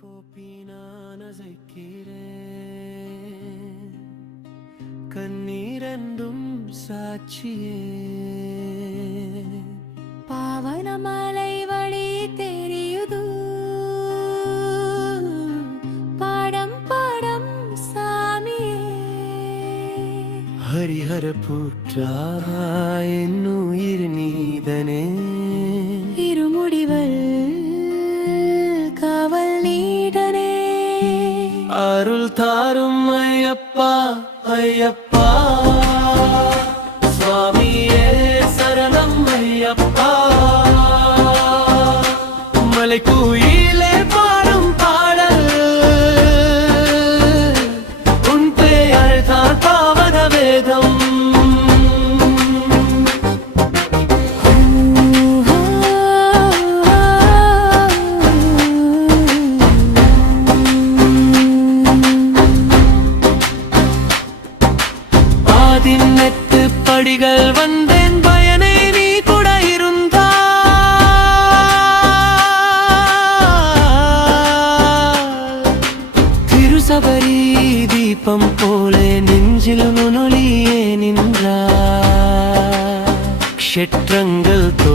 Copy நான் அசைக்கிறேன் கண்ணீரென்றும் சாட்சியே. பாவனமலை வழி தெரியுது. பாடம் பாடம் சாமியே. ஹரிஹர புற்றா அருள் தாரும் ஐயப்பா ஐயப்பா. சுவாமியே சரணம் ஐயப்பா. மலை குயிலே பதினெட்டு படிகள் வந்தேன். பயனே நீ கூட இருந்தா திருசபரி தீபம் போலே நெஞ்சில் நுனொலியே நின்றா க்ஷேத்திரங்கள் தோ